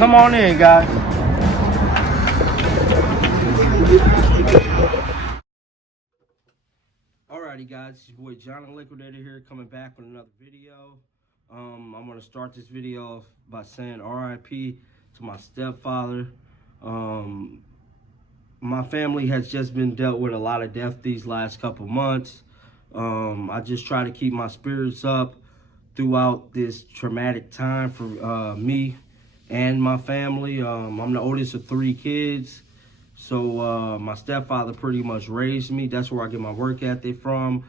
Come on in, guys. Alrighty, guys, it's your boy John the Liquidator here, coming back with another video. I'm gonna start this video off by saying R.I.P. to my stepfather. My family has just been dealt with a lot of death these last couple months. I just try to keep my spirits up throughout this traumatic time for me and my family. I'm the oldest of 3 kids. So my stepfather pretty much raised me. That's where I get my work ethic from.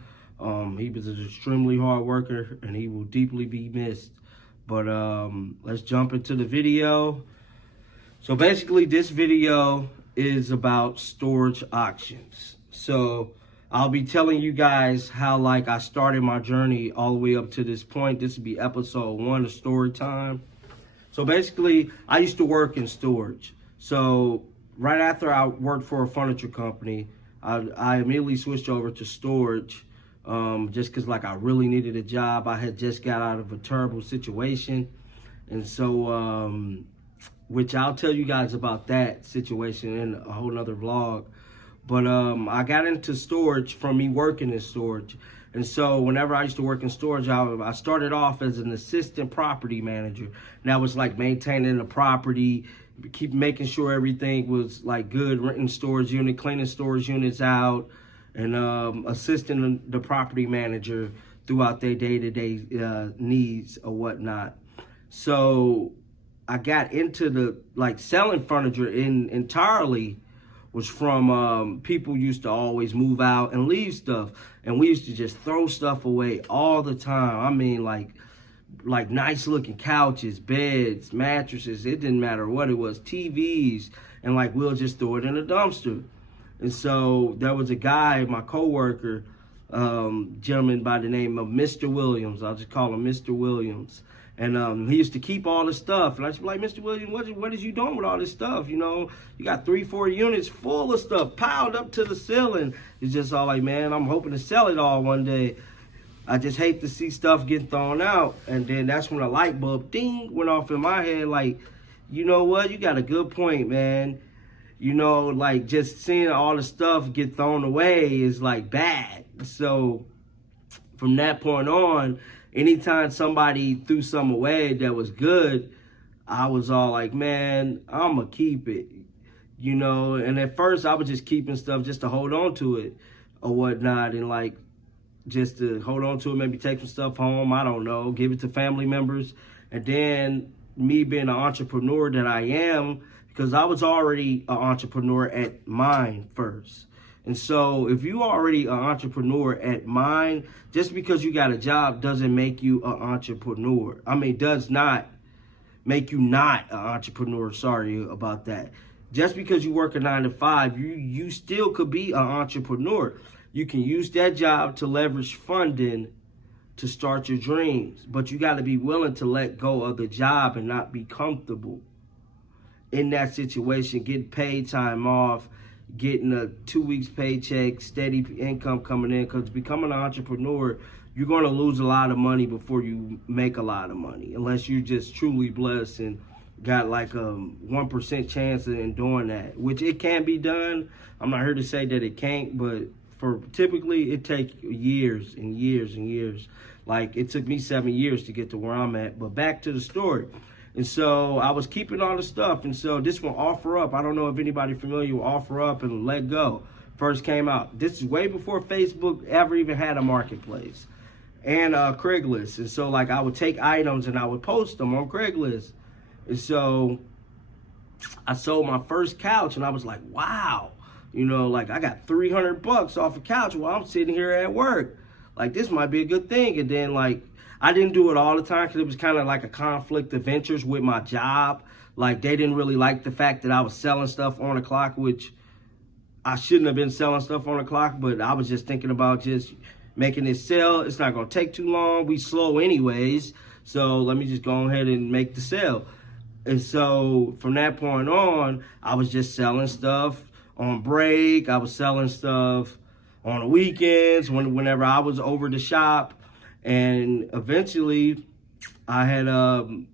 He was an extremely hard worker, and he will deeply be missed. But let's jump into the video. So basically, this video is about storage auctions. So I'll be telling you guys how I started my journey all the way up to this point. This will be episode 1 of Story Time. So basically, I used to work in storage. So right after I worked for a furniture company, I immediately switched over to storage just because I really needed a job. I had just got out of a terrible situation. And so, which I'll tell you guys about that situation in a whole nother vlog. But I got into storage from me working in storage. And so whenever I used to work in storage, I started off as an assistant property manager. And that was maintaining the property, keep making sure everything was good, renting storage unit, cleaning storage units out, and assisting the property manager throughout their day-to-day needs or whatnot. So I got into the selling furniture entirely was from people used to always move out and leave stuff, and we used to just throw stuff away all the time. I mean, like nice looking couches, beds, mattresses, it didn't matter what it was, TVs, and we'll just throw it in a dumpster. And so there was a guy, my coworker, gentleman by the name of Mr. Williams. I'll just call him Mr. Williams. And he used to keep all the stuff. And I used to be like, Mr. Williams, what is you doing with all this stuff? You know, you got 3-4 units full of stuff piled up to the ceiling. It's just all man, I'm hoping to sell it all one day. I just hate to see stuff getting thrown out. And then that's when a light bulb, ding, went off in my head. You know what? You got a good point, man. You know, just seeing all the stuff get thrown away is bad. So from that point on, anytime somebody threw something away that was good, I was all man, I'm going to keep it. You know, and at first I was just keeping stuff just to hold on to it or whatnot. And just to hold on to it, maybe take some stuff home, I don't know, give it to family members. And then me being an entrepreneur that I am, because I was already an entrepreneur at mine first. And so if you already an entrepreneur at mine, just because you got a job doesn't make you an entrepreneur. I mean, does not make you not an entrepreneur. Sorry about that. Just because you work a 9 to 5, you still could be an entrepreneur. You can use that job to leverage funding to start your dreams. But you got to be willing to let go of the job and not be comfortable in that situation, getting paid time off, getting a 2 weeks paycheck, steady income coming in. Because becoming an entrepreneur, you're going to lose a lot of money before you make a lot of money, unless you're just truly blessed and got a 1% chance in doing that, which it can be done. I'm not here to say that it can't, but typically it takes years and years and years. It took me 7 years to get to where I'm at. But back to the story. And so I was keeping all the stuff. And so this one, OfferUp, I don't know if anybody familiar with OfferUp and Let Go, first came out. This is way before Facebook ever even had a marketplace. And Craigslist. And so I would take items and I would post them on Craigslist. And so I sold my first couch and I was like, wow. You know, I got $300 off a couch while I'm sitting here at work. This might be a good thing. And then I didn't do it all the time because it was kind of a conflict of interest with my job. They didn't really like the fact that I was selling stuff on the clock, which I shouldn't have been selling stuff on the clock, but I was just thinking about just making it sell. It's not going to take too long. We slow anyways. So let me just go ahead and make the sale. And so from that point on, I was just selling stuff on break. I was selling stuff on the weekends whenever I was over the shop. And eventually I had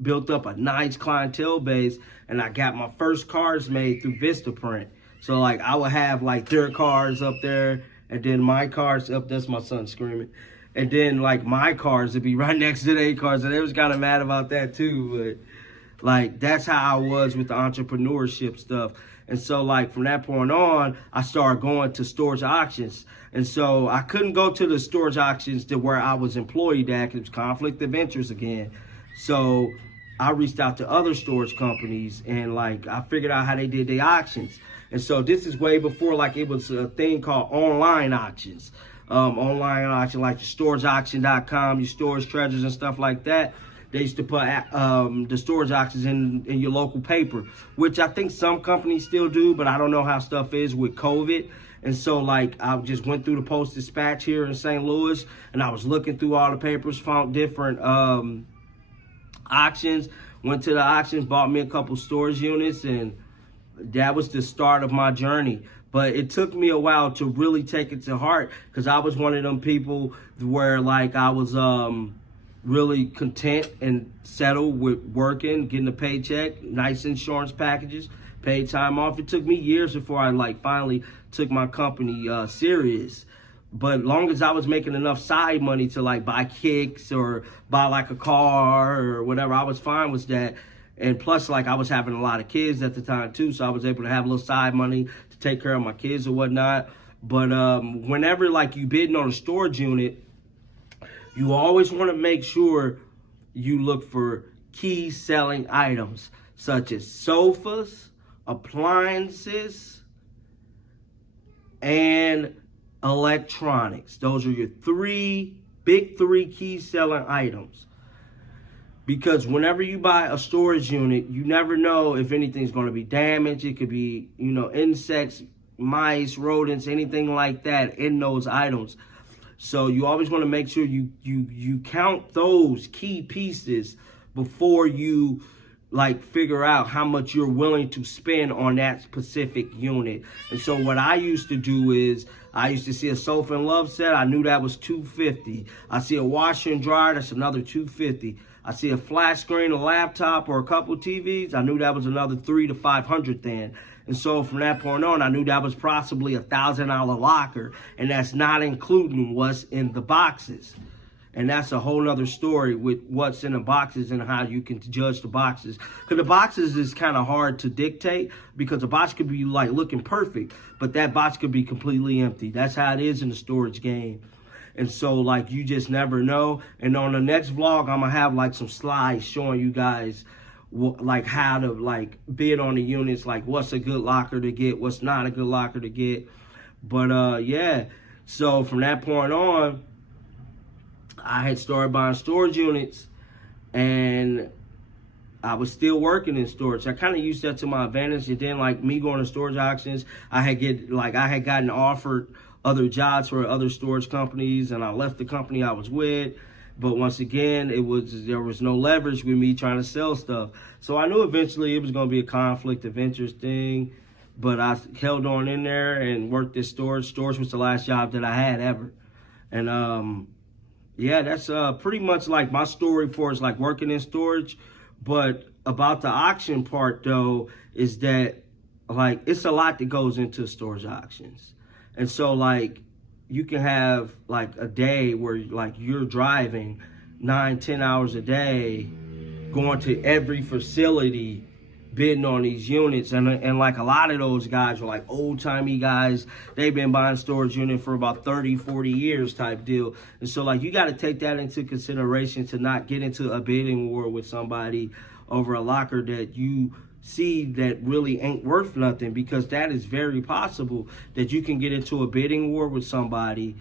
built up a nice clientele base, and I got my first cars made through Vistaprint. So like I would have like their cars up there, and then my cars up. That's my son screaming. And then like my cars would be right next to their cars, and they was kind of mad about that too. But like that's how I was with the entrepreneurship stuff. And so like from that point on, I started going to storage auctions. And so I couldn't go to the storage auctions to where I was employed at, 'cause it was conflict of interest again. So I reached out to other storage companies, and like I figured out how they did their auctions. And so this is way before like it was a thing called online auctions. Online auction like your storageauction.com, your storage treasures and stuff like that. They used to put the storage auctions in your local paper, which I think some companies still do, but I don't know how stuff is with COVID. And so like I just went through the Post-Dispatch here in St. Louis, and I was looking through all the papers, found different auctions, went to the auctions, bought me a couple storage units, and that was the start of my journey. But it took me a while to really take it to heart, because I was one of them people where like I was really content and settled with working, getting a paycheck, nice insurance packages, paid time off. It took me years before I like finally took my company serious. But long as I was making enough side money to like buy kicks or buy like a car or whatever, I was fine with that. And plus, like I was having a lot of kids at the time too, so I was able to have a little side money to take care of my kids or whatnot. But whenever like you bidding on a storage unit, you always want to make sure you look for key selling items such as sofas, appliances, and electronics. Those are your big three key selling items. Because whenever you buy a storage unit, you never know if anything's going to be damaged. It could be, insects, mice, rodents, anything like that in those items. So you always want to make sure you count those key pieces before you like figure out how much you're willing to spend on that specific unit. And so what I used to do is I used to see a sofa and love set. I knew that was $250. I see a washer and dryer. That's another $250. I see a flat screen, a laptop, or a couple TVs. I knew that was another $300 to $500 then. And so from that point on, I knew that was possibly a $1,000 locker, and that's not including what's in the boxes. And that's a whole nother story with what's in the boxes and how you can judge the boxes. Because the boxes is kind of hard to dictate, because the box could be like looking perfect, but that box could be completely empty. That's how it is in the storage game. And so like you just never know. And on the next vlog, I'm gonna have like some slides showing you guys like how to like bid on the units, like what's a good locker to get, what's not a good locker to get. But yeah, so from that point on, I had started buying storage units, and I was still working in storage. I kind of used that to my advantage. And then like me going to storage auctions, I had gotten offered other jobs for other storage companies, and I left the company I was with. But once again, there was no leverage with me trying to sell stuff. So I knew eventually it was going to be a conflict of interest thing. But I held on in there and worked this storage. Storage was the last job that I had ever. And yeah, that's pretty much like my story for is like working in storage. But about the auction part though, is that like it's a lot that goes into storage auctions. And so like you can have like a day where like you're driving 9-10 hours a day, going to every facility, bidding on these units. And like a lot of those guys are like old-timey guys. They've been buying storage unit for about 30-40 years type deal. And so like you got to take that into consideration to not get into a bidding war with somebody over a locker that you see that really ain't worth nothing, because that is very possible that you can get into a bidding war with somebody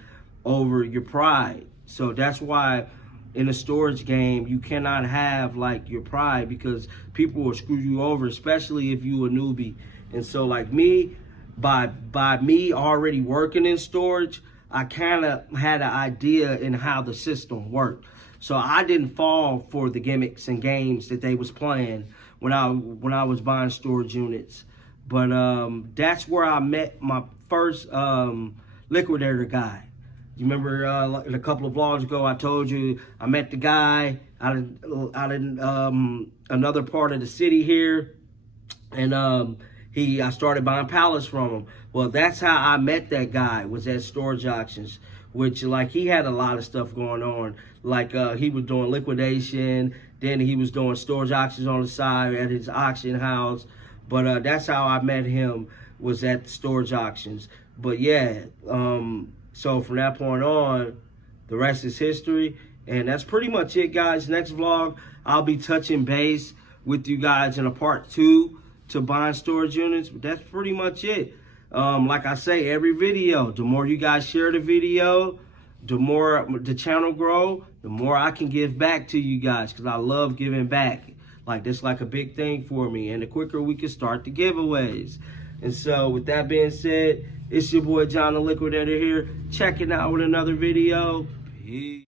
over your pride. So that's why in a storage game, you cannot have like your pride, because people will screw you over, especially if you a newbie. And so like me, by me already working in storage, I kind of had an idea in how the system worked. So I didn't fall for the gimmicks and games that they was playing when I was buying storage units. But that's where I met my first liquidator guy. You remember in a couple of vlogs ago, I told you I met the guy out in another part of the city here, and I started buying pallets from him. Well, that's how I met that guy, was at storage auctions, which like he had a lot of stuff going on. Like he was doing liquidation, then he was doing storage auctions on the side at his auction house. But that's how I met him, was at the storage auctions. But yeah, so from that point on, the rest is history. And that's pretty much it, guys. Next vlog, I'll be touching base with you guys in a part 2 to buying storage units. But that's pretty much it. Like I say, every video, the more you guys share the video, the more the channel grow, the more I can give back to you guys, because I love giving back. Like, that's like a big thing for me. And the quicker we can start the giveaways. And so with that being said, it's your boy John the Liquidator here, checking out with another video. Peace.